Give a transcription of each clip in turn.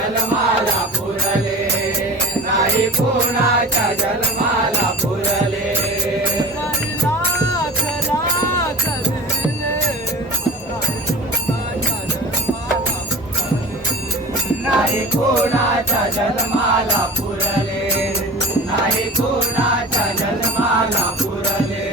जन्माला पुरले नाही कोणाच्या जन्माला पुरले नाही कोणाच्या जन्माला पुरले नाही कोणाच्या जन्माला पुरले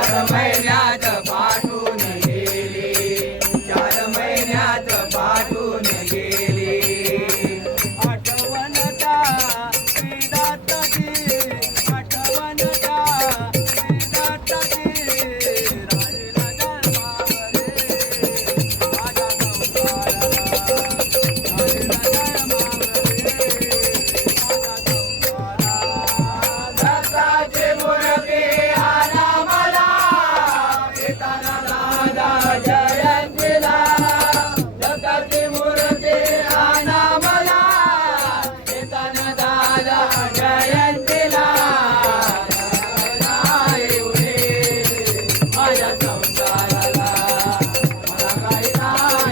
महिन्यात पाठवून गेली 4 महिन्यात पाठवून गेली आठवणता श्रीदाताची आठवणता श्रीदाताची राहिला जन्मावरे माझ्या दत्ताची मूर्ती आणा मला येताना दादा जयंतीला दत्ताची मूर्ती आणा मला येताना दादा जयंतीला येऊ दे माझ्या संसाराला मला काही नाही